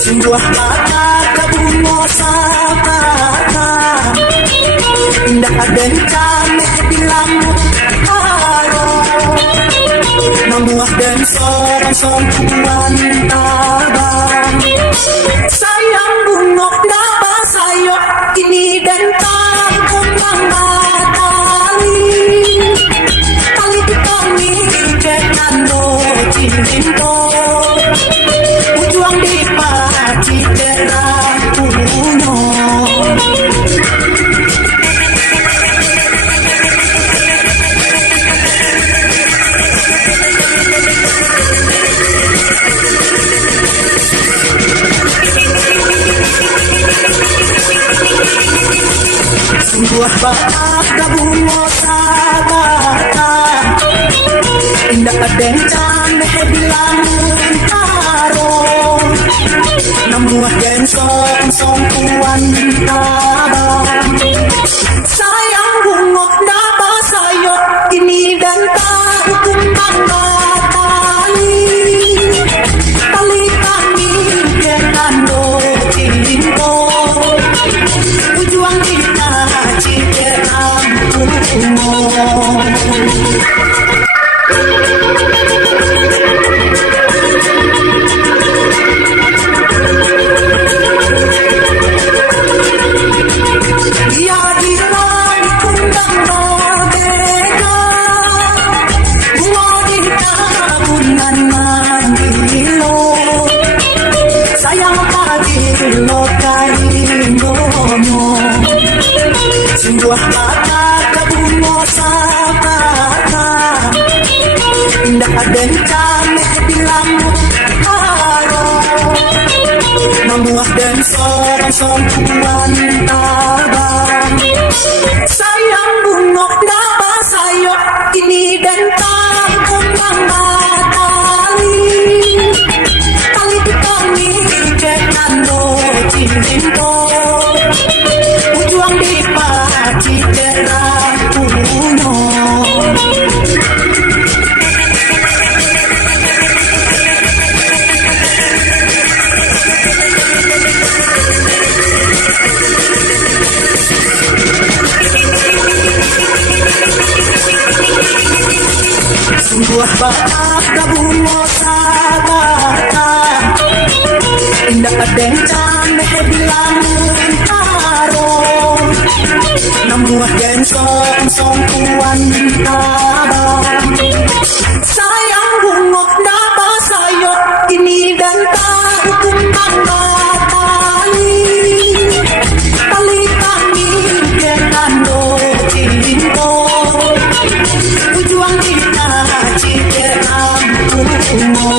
Sebuah kata kabungo sa kata, indah dan cantik bilang haro, memuah dan sorong tabang. Sayang bungok napa sayo ini dan takut tali, tali kami kekan do cinto, ujung di pati terang puno. Sebuah batak kabungo sa bata, indah dan cantik bilang haro, namuah dan song kuan tabang. Sayang bungok napa sayo ini dan takut tali, tali kami kekan do cinto, ujung kita cikerang puno. Sebuah kata kabungo sa kata, indah dan cantik bilang haro, memuah dan sorong kuan tabang. Sayang bungok napa sayo ini dan takut tali, tali kami kekan do cinto, ujung di pati terang puno. Sebuah batak kabungo sa bata, indah dan cantik bilang haro, namuah dan song kuan tabang. Sayang bungok napa sayo ini dan takut tali, tali kami kekan do cinto, ujung kita cikerang puno.